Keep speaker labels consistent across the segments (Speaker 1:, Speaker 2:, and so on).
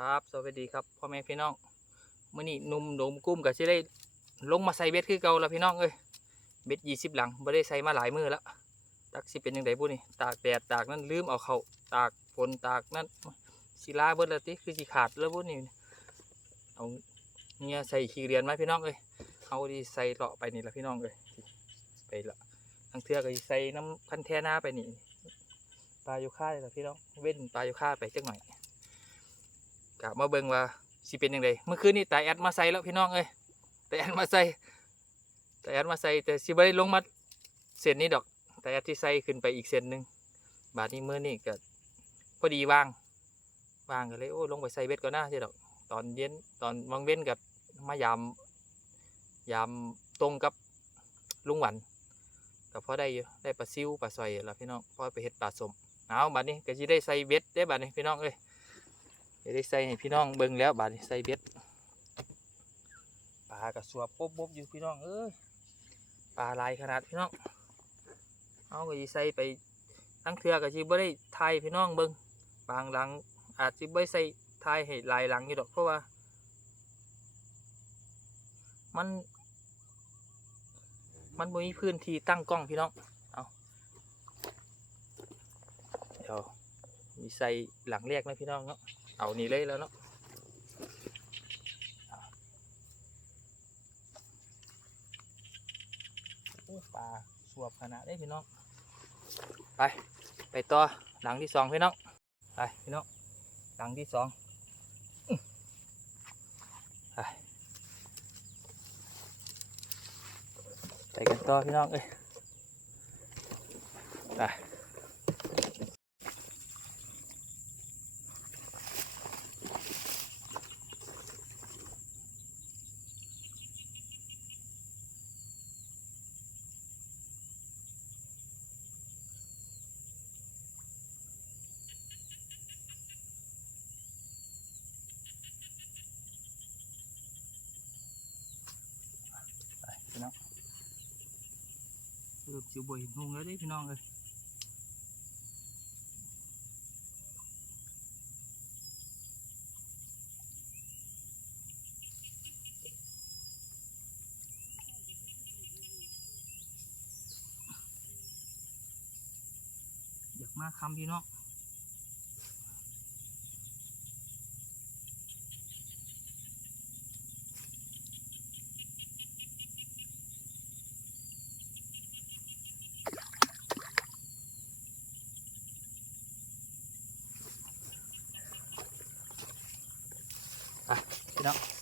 Speaker 1: ครับ สวัสดีครับพ่อแม่พี่น้องมื่อนี้นุ่มโดมกุ้มกับสิได้ลงมาใส่เบ็ดคือเก่าแล้วพี่น้องเอ้ยเบ็ดยี่สิบหลังไม่ได้ใส่มาหลายมือแล้วตักสิเป็นยังไงบุนี่ตากแดดตากนั่นลืมเอาเขาตากฝนตากนั่นศิลาเบิดล้วติคือสิขาดแล้วบุนี่เอาเนี่ยใส่ขี้เรียนไหมาพี่น้องเอ้ยเอาดีใส่เลาะไปนี่ละพี่น้องเอ้ยไปละทางเทือกก็ใส่น้ำคันแท่หน้าไปนี่ปลาอยู่ค่าเลยละพี่น้องเว้นปลาอยู่ค่าไปจักหน่อย กะมาเบิ่งว่าสิเป็นยังไงเมื่อคืนนี้ตาแอดมาใส่แล้วพี่น้องเอ้ยตาแอดมาใส่ตาแอดมาใส่แต่สิบ่ได้ลงมาเส้นนี้ดอกตาแอดที่ใส่ขึ้นไปอีกเส้นหนึ่งบาดนี้มื้อนี้ก็พอดีว่างว่างก็เลยโอ้ลงไปใส่เบ็ดก่อนนะใช่ดอกตอนเย็นตอนวังเว้นกับมายามยามตรงกับลุงหวันก็พอได้อยู่ได้ปลาซิวปลาซอยแล้วพี่น้องพอไปเฮ็ดปลาสมเอาบัดนี้ก็สิได้ใส่เบ็ดได้บัดนี้พี่น้องเอ้ย เดี๋ยวได้ใส่ให้พี่น้องเบิ่งแล้วบาดใส่เบ็ดปลากระสวบปุ๊บปุ๊บอยู่พี่น้องเอ้ยปลาลายขนาดพี่น้องเอาก็สิใส่ไปทั้งเทือก็สิบ่ได้ทายพี่น้องเบิ่งบางหลังอาจสิบ่ได้ใส่ทายให้ลายหลังอยู่ดอกเพราะว่า มัน มันบ่มีพื้นที่ตั้งกล้องพี่น้องเอาเดี๋ยวมีใส่หลังแรกนะพี่น้องเนาะ เอานี่เลยแล้วเนาะปลาสวบขนาดได้พี่น้อง ไป ไปต่อหลังที่สองพี่น้อง ไปพี่น้อง หลังที่สองไปไปกันต่อพี่น้องเอ้ยไปพี่น้องเริ่มจิวบ่เห็ นหงแล้วดิพี่น้องเลยอยากมาคำพี่น้อง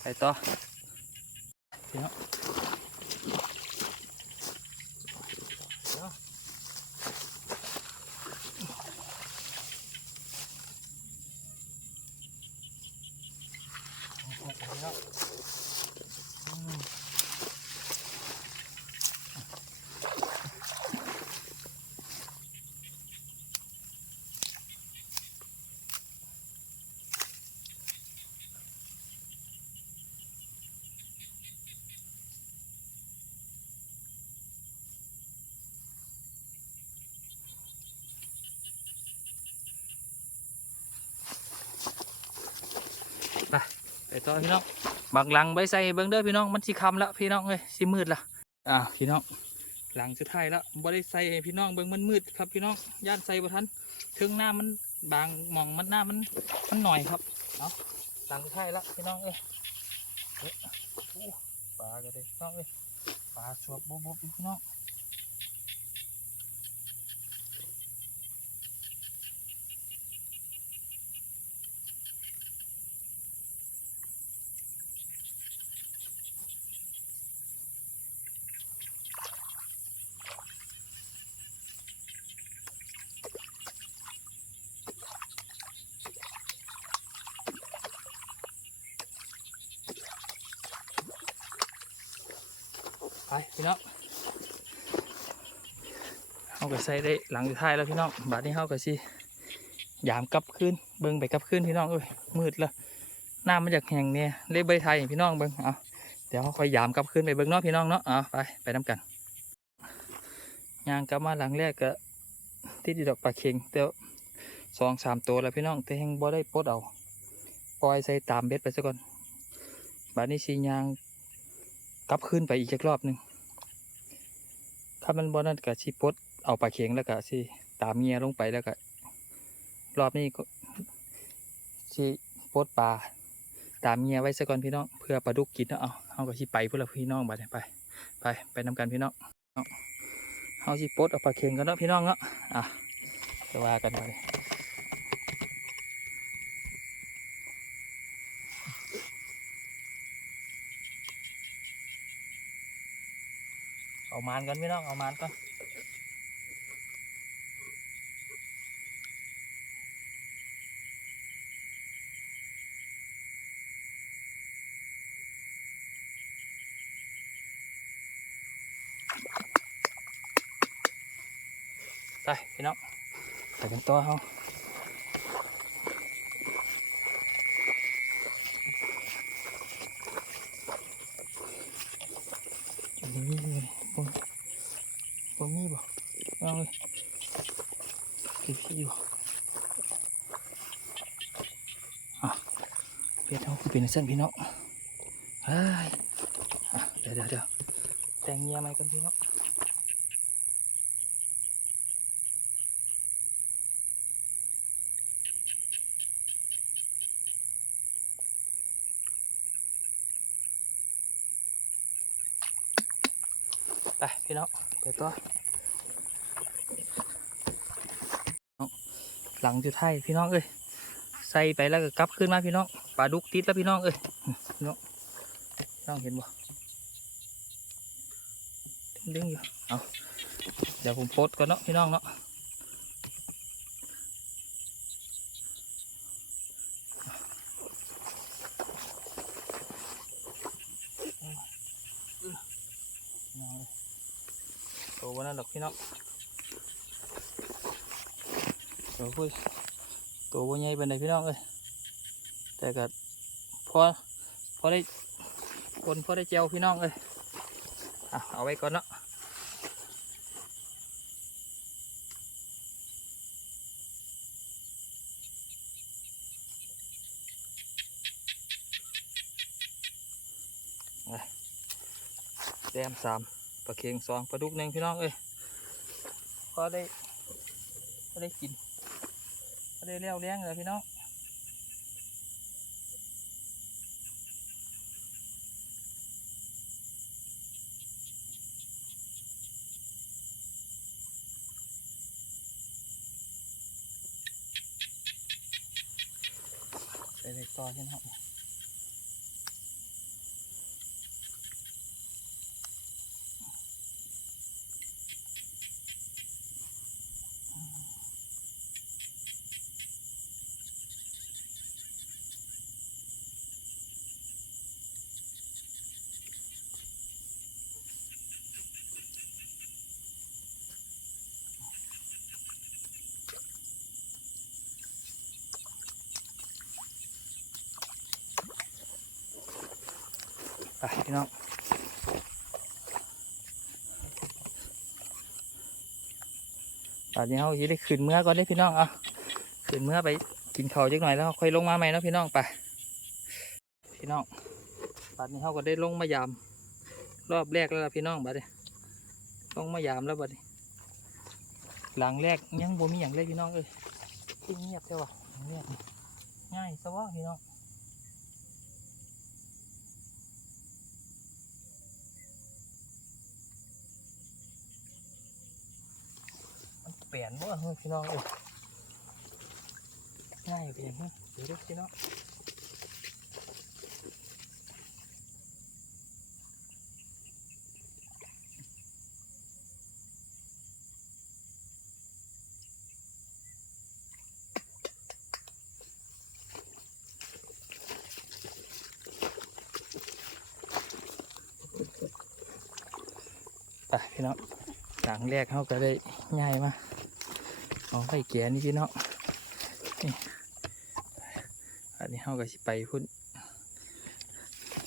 Speaker 1: พี่น้องไปต่อพี่น้องเดี๋ยวเอาๆพี่น้องอืม ไปต่อพี่น้องบางหลังใบใส่เบิ้งเด้อพี่น้องมันสิคำแล้วพี่น้องเอ้ยสิมืดละอ่าพี่น้องหลังสุดท้ายแล้วบ่ได้ใส่ให้พี่น้องเบิ้งมันมืดครับพี่น้องย่านใส่บ่ทันถึงหน้ามันบางหมองมันหน้ามันมันหน่อยครับเอาหลังสุดท้ายแล้วพี่น้องเอ้ยเฮ้ยโอ้ปลาก็ได้พี่น้องเอ้ยปลาสวบบบอยู่พี่น้อง ไปพี่น้องเขาก็ใส่ได้หลังท้ายแล้วพี่น้องบาดนี้เขาก็สิยามกลับขึ้นเบิ้งไปกลับขึ้นพี่น้องเอ้ยมืดแล้วหน้ามันจากแห่งเนี่ยเล่ใบไทยพี่น้องเบิ้งเอาเดี๋ยวเขาค่อยยามกลับขึ้นไปเบิ้งเนาะพี่น้องเนาะเอาไปไปน้ำกันยางกลับมาหลังแรกก็ติดอยู่ดอกปลาเค็งแต่สองสามตัวแล้วพี่น้องแต่ยังบ่ได้ปลดเอาปล่อยใส่ตามเบ็ดไปซะก่อนบาดนี้สียาง กลับขึ้นไปอีกจักรอบหนึ่งถ้ามันบอนั่นก็สิปลดเอาปลาเข็งแล้วก็สิตามเงียลงไปแล้วก็รอบนี้ก็สิปดปลาตามเงียไว้ซะก่อนพี่น้องเพื่อปลาดุกกินเนาะเอาเอาก็สิไปเพื่อพี่น้องบาดนี้ไปไปไปนำกันพี่น้องเอาเอาสิปดเอาปลาเข็งกันเนาะพี่น้องเนาะอะจะว่ากันไป เอามานกันพี่น้องเอามานก่อนไปพี่น้องไปกันต่อเฮาอันนี้มีเลยบ่ บ่มีบ่เอาเลยพี่พี่บ่อะ เพียรเอาคือเป็นเส้นพี่น้องเฮ้ยเดี๋ยวเดี๋ยวเดี๋ยวแต่งเงียไหมกันพี่น้องไปพี่น้องเดี๋ยวตัวหลังจุดไทยพี่น้องเอ้ยใส่ไปแล้วก็กลับขึ้นมาพี่น้อง ปลาดุกติดแล้วพี่น้องเอ้ยพี่น้องพี่น้องเห็นบ่ดึงๆอยู่เอาเดี๋ยวผมโพสต์ก่อนเนาะพี่น้องเนาะพี่น้องเอ้ยโตวันนั้นดอกพี่น้องตัวพุ้ยตัวบัวใหญ่เป็นไดพี่น้องเอ้ย แต่ก็พอพอได้คนพอได้เจียวพี่น้องเอ้ยอะเอาไว้ก่อนเนาะแต้มสามปลาเค็งสองปลาดุกหนึ่งพี่น้องเอ้ยพอได้พอได้กินก็ได้เลี้ยวเลี้ยงเลยพี่น้อง เล พี่น้องตอนนี้เขาจะได้ขึ้นเมื่อก่อนได้พี่น้องเอาขึ้นเมื่อไปกินข้าวจักหน่อยแล้วค่อยลงมาใหม่นะพี่น้องไป พี่น้องตอนนี้เขาก็ได้ลงมายาม รอบแรกแล้วล่ะพี่น้องบัดนี้ลงมายามแล้วบัดนี้ หลังแรกยังบ่มีอย่างเลยพี่น้องเอ้ยเงียบใช่ป่เงียบง่ายซะวะพี่น้อง เปลี่ยนบ่เฮ้ยพี่น้องเอ้ยง่ายเปลี่ยนเฮ้ยเดี๋ยวดูพี่น้องไปพี่น้องหลังแรกเขาก็ได้ง่ายมา เอาไปแก่นี่พี่น้องนี่อันนี้เขาก็สิไปพุ่น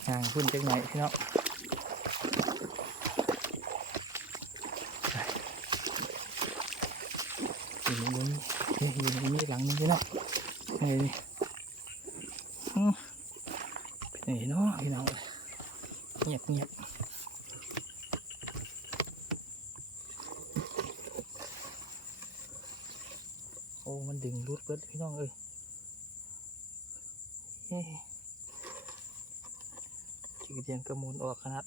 Speaker 1: งางพุ่นจักหน่อยพี่น้องอยู่ในบนนี่อยู่ในนี้หลังนึงพี่น้องนี่นี่อื อืมเป็นไงเนาะพี่น้องเงียบเงียบโอ้มันดึงรุดเบิด พี่น้องเอ้ยจิกเดียนกระมูลออกขนาด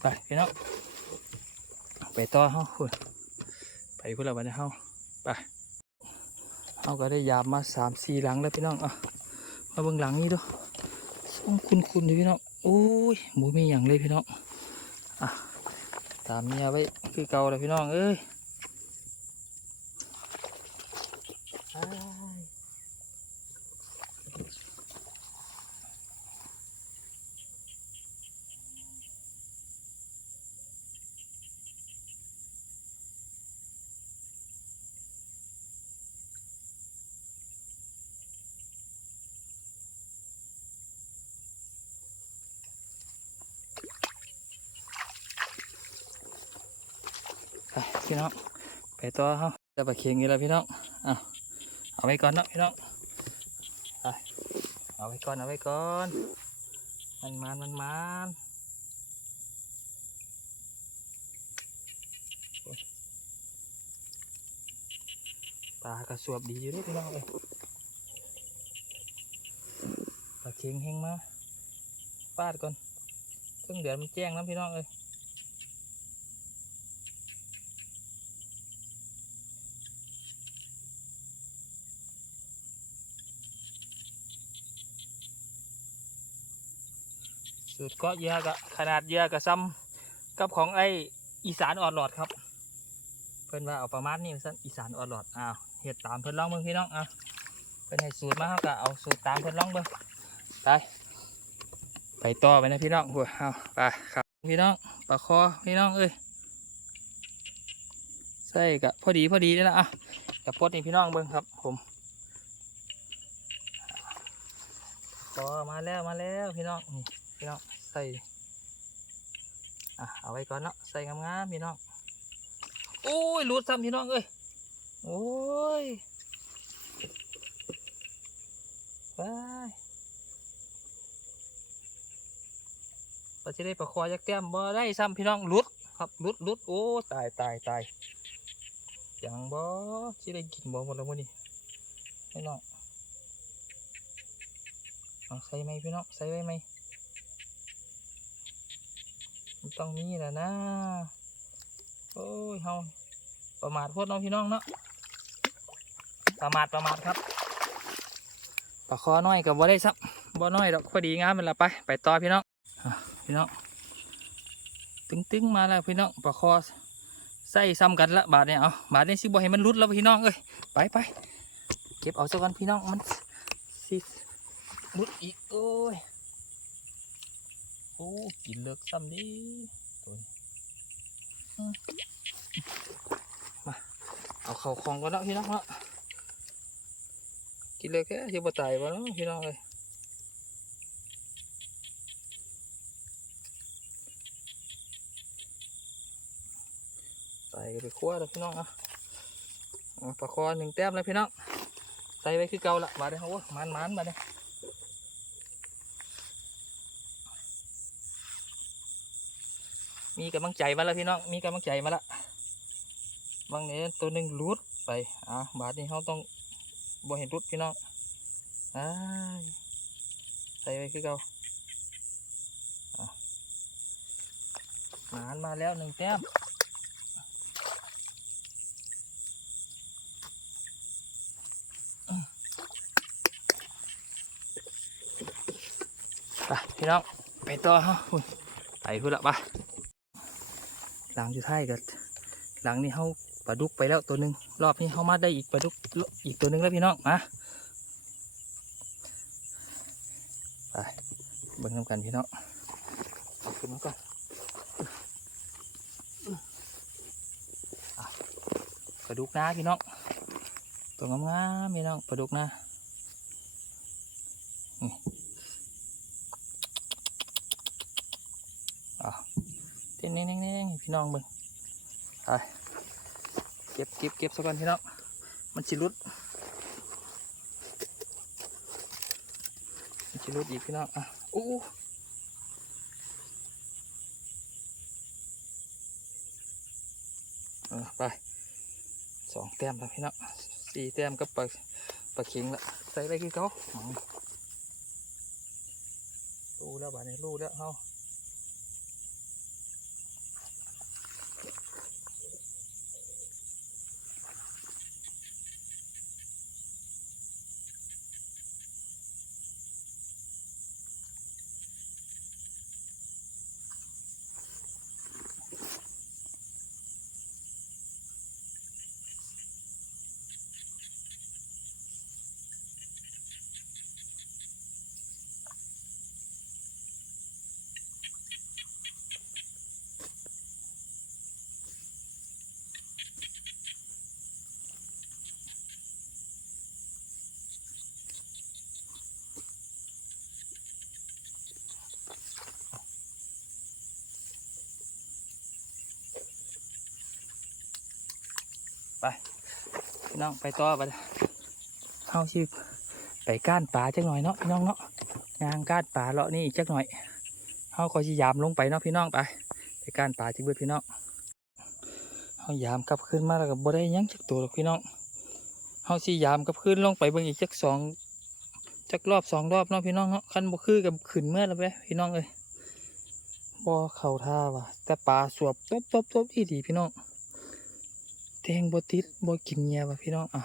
Speaker 1: ไปพี่น้องไปต่อเฮาคุณไปพุ่นละวันนี้เฮาไป เอาก็ได้ยามมาสามสี่หลังแล้วพี่น้องอะมาเบื้องหลังนี้ด้วยส่งคุณคุณดิพี่น้องโอ้ยหมูมีอย่างเลยพี่น้องอะตามเมียไว้คือเก่าเลยพี่น้องเอ้ยอ้ายไปพี่น้องไป ต่อเฮาจะไปเคียงกันแล้วพี่น้องอะเอาไว้ก่อนเนาะพี่น้องไปเอาไว้ก่อนเอาไว้ก่อนมันมันมันมันปลากระสวบดีอยู่ด้วยพี่น้องเลยปลาเคียงแห้งมาปาดก่อนเครื่งเดือดมันแจ้งน้ำพี่น้องเลย สูตรเก็เยอะกะขนาดเยอะกะซ้ำกับของไออีสานออดหลอดครับ เพิ่อนว่าเอาประมาณนี้สั้นอีสานออดหลอดอ้าวเห็ดตามเพิ่อนลองเบิ่งพี่น้องอะเพิ่นให้สูตรมาเขาก็เอาสูตรตามเพิ่อนลองเบิ่งไปไปต่อไปนะพี่น้องหัวเอาไปครับพี่น้องปลาคอพี่น้องเอ้ยใส่กะพอดีพอดีนี่ละอะกับพดนี่พี่น้องเบิ่งครับ ผมปลาคอมาแล้วมาแล้วพี่น้องนี่ พี่น้องใส่อะเอาไว้ก่อนเนาะใส่งามๆพี่น้องโอ้ยรูดซ้ำพี่น้องเอ้ยโอ้ยไปเราจะได้ประคอยักแต้มบ่ได้ซ้ำพี่น้องรุดครับรุดรุดโอ้ตายตายตายยังบ่จะได้กินบ่หมดแล้วมื้นี้พี่น้องใส่ไหมพี่น้องใส่ไว้ไหม ต้องมีแหละนะ โอ้ยเฮาประมาทโพดน้องพี่น้องเนาะ ประมาทประมาทครับปลาคอน้อยกับบ่ได้ซับบ่น้อยดอกพอดีงามมันละไป ไปต่อพี่น้อง พี่น้อง ตึงตึงๆมาแล้วพี่น้องปลาคอใส่ซ้ำกันละบาทเนี่ยเอาบาทนี้สิบ่ให้มันรุดแล้วพี่น้องเอ้ย ไปไปเก็บเอาซะก่อนพี่น้องมันสิรุดอีกโอ้ย โอ้กินเลิกซ้ำนี่ตัวมาเอาเข่าคลองก่อนนะพี่น้องเนาะกินเลิกแค่จะบ่ตายวะเนาะพี่น้องเลยใส่ไปคั่วแล้วพี่น้องอะปลาคอหนึ่งแต้มแล้วพี่น้องใส่ไว้คือเก่าละมาเด้อโอ้มันมันมาเด้อ มีกำลังใจมาแล้วพี่น้อง มีกำลังใจมาละบางเนี้ตัวหนึ่งรุดไปอะบาทนี้เขาต้องบ่เห็นรุดพี่น้องอ้าใส่ไว้คือเก่าอะหมานมาแล้วหนึ่งแต้มไปพี่น้องไปต่อฮาพุ่นไปพุ่นละไป หลังอยู่ท้ายกับหลังนี้เขาปลาดุกไปแล้วตัวหนึ่งรอบนี้เขามาได้อีกปลาดุกอีกตัวหนึ่งแล้วพี่น้องมาไปเบิ่งน้ำกันพี่น้องขึ้นมาก่อนปลาดุกนะพี่น้องตัวงามๆพี่น้องปลาดุกนะนี่ นี่นี่นี่ พี่น้องเบิ่งไปเก็บเก็บเก็บสักก่อนพี่น้องมันสิรุดมันสิรุดอีกพี่น้องอะอู้ไปสองแต้มแล้วพี่น้องสี่แต้มกับปลาปลาเข็งละใส่อะไรคือเขาอ๋อรู้แล้วบ้านี้รู้แล้วเขา พี่น้องไปต่อไปเข้าชิไปก้านป่าจักหน่อยเนาะพี่น้องเนาะยางก้านป่าเลาะนี่จักหน่อยเขาก็สิยามลงไปเนาะพี่น้องไป ไปก้านป่าจิกเบิดพี่น้องเขายามกลับขึ้นมาแล้วก็บ่ได้ยังจักตัวหรอกพี่น้องเขาสิยามกลับขึ้นลงไปเบิ่งอีกจักสองจักรอบสองรอบเนาะพี่น้องเนาะคันบ่คือกับขึ้นเมื่อแล้วไปพี่น้องเอ้ยบ่เข้าท่าว่ะแต่ปลาสวบตบตบตบอีดีพี่น้อง แทงบติดบกินเงียว่ะพี่น้องอะ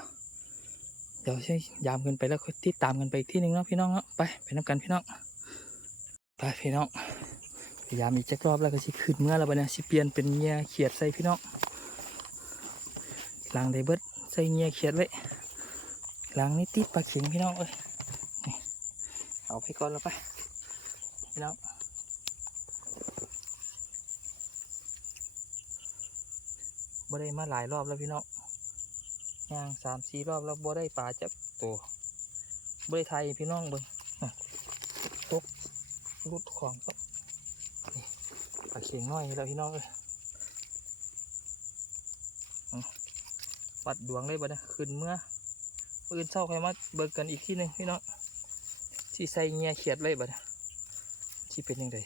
Speaker 1: เดี๋ยวใช้ยามกันไปแล้วค่อยติดตามกันไปอีกที่หนึ่งเนาะพี่น้องเนาะไปไปน้ำกันพี่น้องไปพี่น้องพยายามอีกจักรอบแล้วก็สิขึ้นเมื่อแล้วบัดเนี้สิเปลี่ยนเป็นเงียเขียดใส่พี่น้องล้างได้เบิดใส่เงียเขียดไว้ล้างนี่ติดปลาเข็งพี่น้องเอ้ยเอาไปก่อนแล้วไปพี่น้อง บ่ได้มาหลายรอบแล้วพี่น้องย่างสามสี่รอบแล้วบ่ได้ปลาจับตัวบ่ได้ไทยพี่น้องเบิ่งน่ะตกรุดของก็ปลาเขียงน้อยแล้วพี่น้องเอ้ยอืมปัดดวงเลยบ่นะขึ้นเมื่ออื่นเช้าใครมาเบิกกันอีกที่หนึ่งพี่น้องที่ใส่เงียเขียดเลยบ่นะที่เป็นยังไง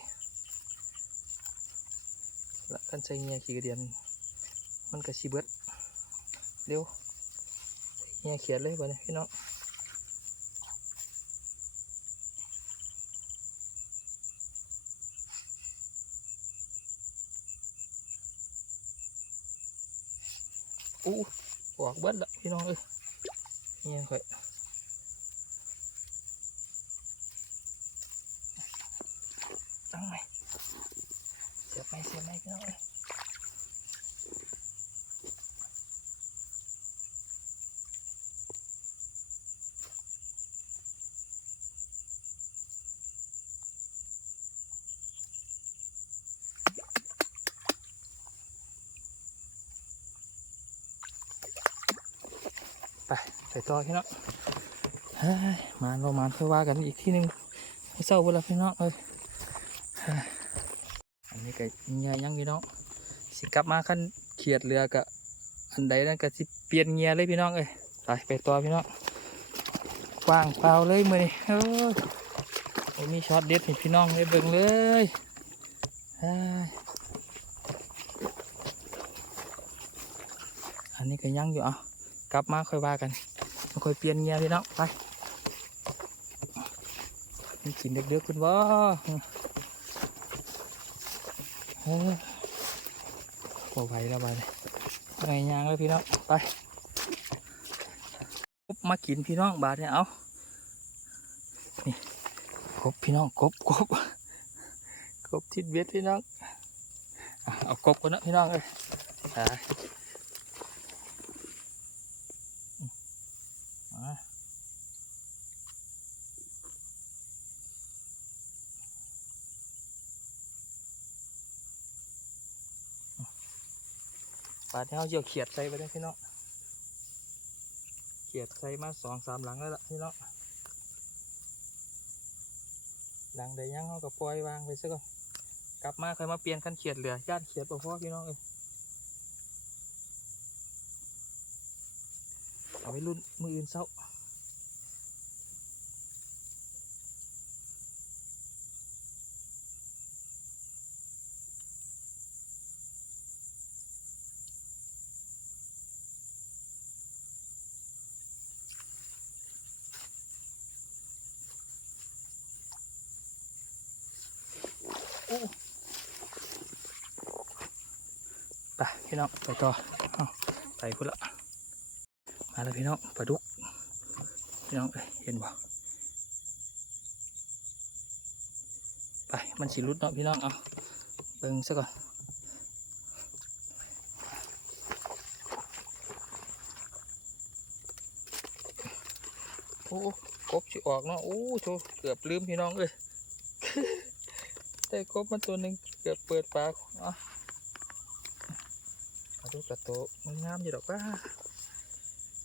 Speaker 1: ละกันใส่เงียขี้กระเดียน มันก็สิเบิดเร็วเฮียเขียนเลยบ่เนี่ยพี่น้องอู้ออกเบิดละพี่น้องเอ้ยเฮียค่อยตั้งไหมเสียบไหมเสียบไหมพี่น้องเอ้ย่อพี่น้องมาเรามาเพื่อยว่ากันอีกที่หนึ่งให้เศร้าเวลาพี่น้องเอยอันนี้ก็เงียยังพี่น้องสิกลับมาขั้นเขียดเรือกับอันใดนั่นก็สิเปลี่ยนเงียเลยพี่น้องเอ้ยไปไปต่อพี่น้องกว้างเปล่าเลยมือนี่เอ้ยโอ้มีช็อตเด็ดให้พี่น้องได้เบิ่งเลยอันนี้ก็ยังอยู่อะกลับมาค่อยว่ากัน ค่อยเปลี่ยนเงียพี่น้องไปนี่กินเด็กๆคุณบ่เฮ้ยพอไหวแล้วไปเลยไงยางเลยพี่น้องไปกบมากินพี่น้องบาทเนี่ยเอานี่กบพี่น้องกบกบกบทิดเบ็ดพี่น้องเอากบกันนะพี่น้องเลย ปลาที่เขาเยี่ยวเขียดใส่ไปได้พี่น้องเขียดใส่มาสองสามหลังแล้วล่ะพี่น้องหลังใดยังเขาก็ปล่อยวางไปซะก่อนกลับมาค่อยมาเปลี่ยนขั้นเขียดเหลือย่านเขียดบ่พอพี่น้องเอ้ยเอาไว้รุ่นมืออื่นเศร้า ไปพี่น้องไปต่อเอาไปพุ่นละมาแล้วพี่น้องปลาดุกพี่น้องเอ้ยเห็นบ่ไปมันสิรุดเนาะพี่น้องเอาเบิ่งซะก่อนโอ้กบสิออกเนาะโอ้โถเกือบลืมพี่น้องเอ้ยได้กบมาตัวหนึ่งเกือบเปิดปากอะ กระดูกกระโตะมันงามอยู่ดอกว่า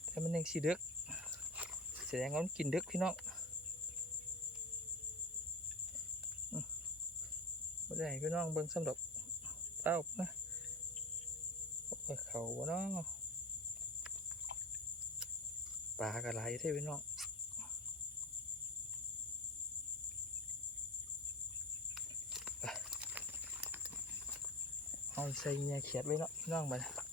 Speaker 1: แต่มันยังสีดึกแสดงว่ามันกินดึกพี่น้องอืมบ่ได้พี่น้องเบิ่งสำหรับเต้านะโอ้ยเขาบ่เนาะปลากระไรเท่พี่น้อง เอาใส่เงียเขียดไว้เนาะน้องมา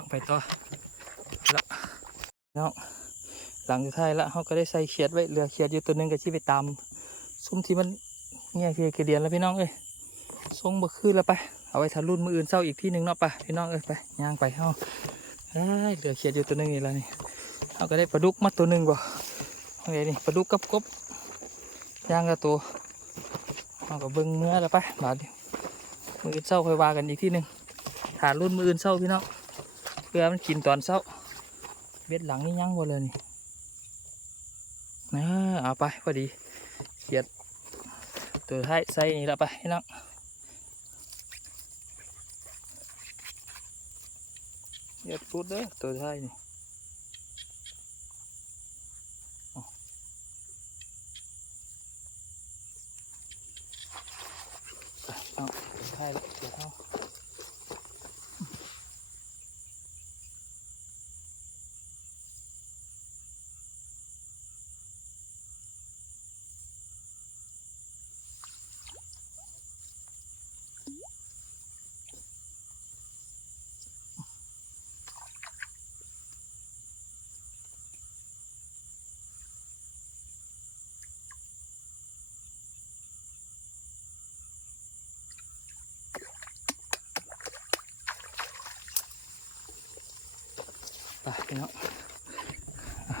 Speaker 1: องไปต่อละน้องหลังจากท้ายละเขาก็ได้ใส่เขียดไว้เหลือเขียดอยู่ตัวหนึงก็ที่ไปตามซุ้มที่มันเงี้ยคือกระเดียนแล้วพี่น้องเอ้ยทรงบ่คือแล้วไป เอาไว้ทารุ่นมืออื่นเศร้าอีกที่หนึ่งเนาะไปพี่น้องเอ้ยไปย่างไปเฮาเอ้ยเหลือเขียดอยู่ตัวหนึงนี่แล้วนี่เขาก็ได้ปลาดุกมาตัวหนึ่งบ่โอเคนี่ปลาดุกกับกบย่างกับตัวเขาก็เบิ่งเมื่อแล้วไปบาดีมืออื่นเศร้าค่อยว่ากันอีกที่หนึ่งหารุ่นมืออื่นเศร้าพี่น้อง เพื่อมันกินตอนเศร้า เบ็ดหลังนี่ยังบ่เลยนี่นะเอาไปพอดีเขียดตัวท้ายใส่นี่ละไปพี่น้องเขียดพุดเด้อตัวท้ายนี่เอาไปเอตัวท้ายละเขียดเอา ไปพี่น้องอะ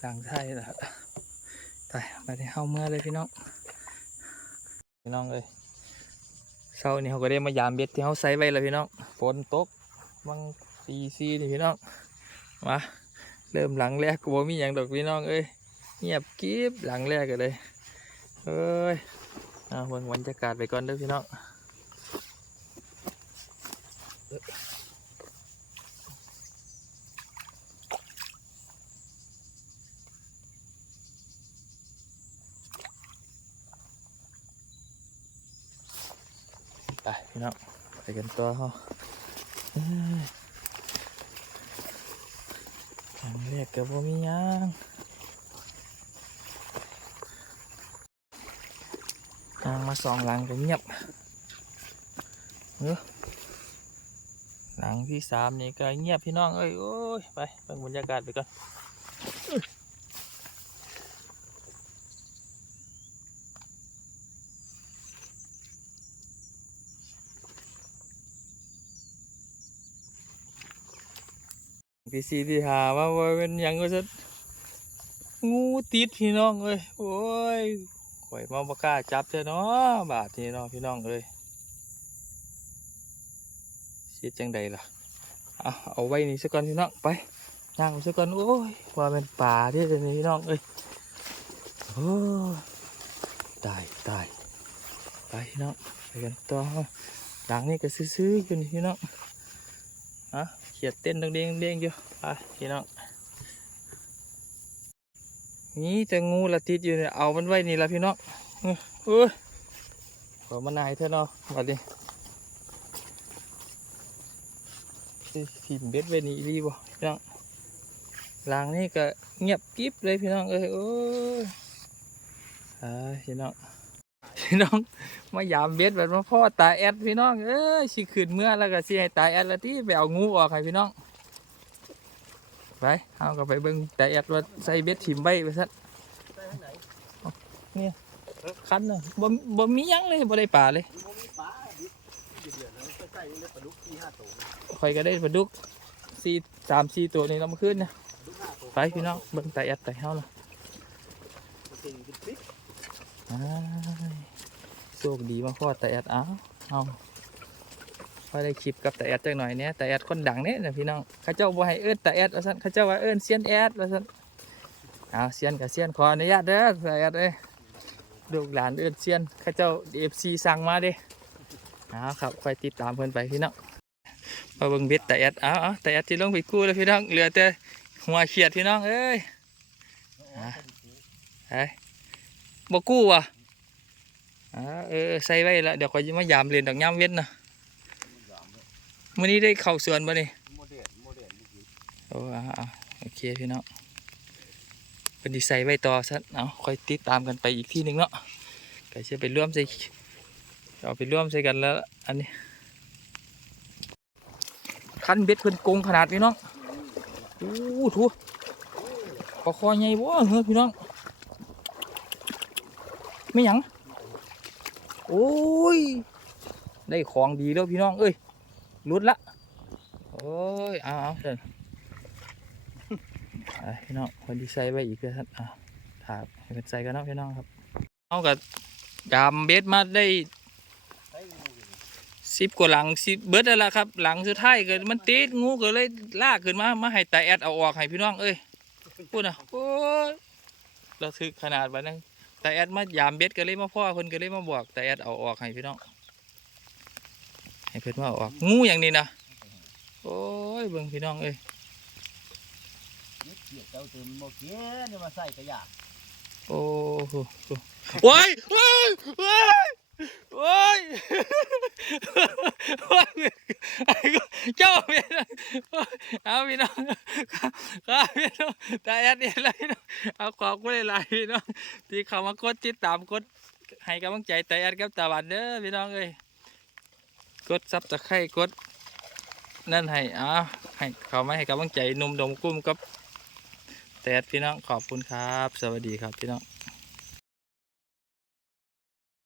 Speaker 1: หลังไทยนะไปไปที่เข้าเมื่อเลยพี่น้องพี่น้องเลยเช้านี้เขาก็ได้มายามเบ็ดที่เขาใส่ไว้แล้วพี่น้องฝนตกบางซีซีนี่พี่น้องมาเริ่มหลังแรกกูบ่มีอย่างดอกพี่น้องเอ้ยเงียบกริบหลังแรกกันเลยเอ้ยเอาเบิ่งบรรยากาศไปก่อนเด้อพี่น้อง พี่น้องไปกันตัวเขาเอ้ยครั้งแรกก็บ่มียังยางมาสองหลังก็เงียบเออหลังที่สามนี่ก็เงียบพี่น้องเอ้ยโอ้ยไปเบิ่งบรรยากาศไปก่อน ที่สี่ที่หามาว่าเป็นยังก็จะงูติดพี่น้องเอ้ยโอ้ยข่อยมาบ่กล้าจับเจ้าเนาะบาดนี้เนาะพี่น้องเอ้ยเสียจังใดล่ะเอาเอาไว้นี่ซะก่อนพี่น้องไปย่างไปซะก่อนโอ้ยว่าเป็นป่าเด้อเดี๋ยวนี้พี่น้องเอ้ยโอ้ยตายตายไปพี่น้องไปกันต่อหลังนี่ก็ซื้อๆอยู่นี่พี่น้องอะ เขียดเต้นดังเด้งเด้งอยู่ไปพี่น้องนี่แต่งูละติดอยู่เนี่ยเอามันไว้นี่ละพี่น้องเอ้อขอมานายเถอะเนาะมาดิสิทิมเบ็ดไว้นี่ดีบ่พี่น้องหลางนี่ก็เงียบกิ๊บเลยพี่น้องเอ้ยโอ้ยอ่าพี่น้อง พี่น้อง มายามเบ็ดแบบมาพ่อตาแอดพี่น้อง เอ้ยสิขึ้นเมื่อแล้วก็สิให้ตาแอดละที่ไปเอางูออกให้พี่น้อง ไปเอาก็ไปเบิ่งตาแอดว่าใส่เบ็ดถิ่มไว้ไปซะคันเนาะบ่บ่มีหยังเลยบ่ได้ปลาเลยข่อยก็ได้ปลาดุกสี่สามสี่ตัวนี่เรามาขึ้นนะไปพี่น้องเบิ่งไตแอดไตเฮาล่ะอ้าย โชคดีมาพ่อไตแอดอ้าเอาพอได้คลิปกับไตแอดจักหน่อยเนี่ยไตแอดคนดังเนี่ยนะพี่น้องเขาเจ้าบ่ให้เอิ้นไตแอดว่าซั่นเขาเจ้าว่าเอิ้นเซียนแอดว่าซั่นเอาเซียนกับเซียนขออนุญาตเด้อไตแอดเอ้ยลูกหลานเอื้อนเซียนข้าเจ้าเอฟซีสั่งมาเด้เอาครับคอยติดตามเพิ่อนไปพี่น้องมาเบิ่งเบ็ดแต่แอดเอาเอาแต่แอดที่ลงไปกู้แล้วพี่น้องเหลือแต่หัวเขียดพี่น้องเอ้ยอะไอ้บ่กู้ว่ะ อ่าเออใส่ไว้ล้วเดี๋ยวคอยมายามเรียนดอกย่ำเว้นนะมื้อนี้ได้เข้าสวนบ่นี่โอ้อ่าอ่าโอเคพี่น้องเป็นดีไซน์ไว้ต่อซะเอาคอยติดตามกันไปอีกที่หนึ่งเนาะก็จะไปร่วมใส่เอาไปร่วมใส่กันแล้วอันนี้คันเบ็ดเพิ่นโกงขนาดพี่น้องโอ้ทูปลาคอใหญ่บ่เฮ้ยพี่น้องไม่หยัง โอ้ย ได้ของดีแล้วพี่น้อง เอ้ยหลุดละ โอ้ย เอาเอาเถอะพี่น้องคนที่ใส่ไว้อีกแล้วครับอะถามให้เป็นใส่กันเนาะพี่น้องครับเอากับยามเบสมาได้สิบกว่าหลังสิบเบิร์ดแล้วล่ะครับ หลังสุดท้ายเกิดมันติดงูก็เลยลากขึ้นมามาให้ตาแอดเอาออกให้พี่น้องเอ้ยพูดนะโอ้ยเราถึกขนาดวันนั้น แต่แอดมายามเบ็ดก็เลยมาพ่อเพิ่นก็เลยมาบอกแต่แอดเอาออกให้พี่น้องให้เพิ่นมาอาออกงูอย่างนี้นะโอ้ยเบิ่งพี่น้องเอ้ย
Speaker 2: เกียดเจ้าตื่นบ่เกียนี่มาใส่กระยา
Speaker 1: โอ้โหโอ้ยโอ้ยโอ้ย โอ้ยโอ้ยเจ้าเมียเอาพี่น้องครับพี่น้องตาแอดเนี่ยอะไรน้องเอาขอบคุณหลายพี่น้องที่เขามากดติดตามกดให้กำลังใจแตาแอดกับตาบันเด้อพี่น้องเอ้ยกดซับตะไคร่กด นั่นให้อ่าให้เขาไมาให้กำลังใจนุ่มดมกุ้มกับแต่พี่น้องขอบคุณครับ สวัสดีครับพี่น้อง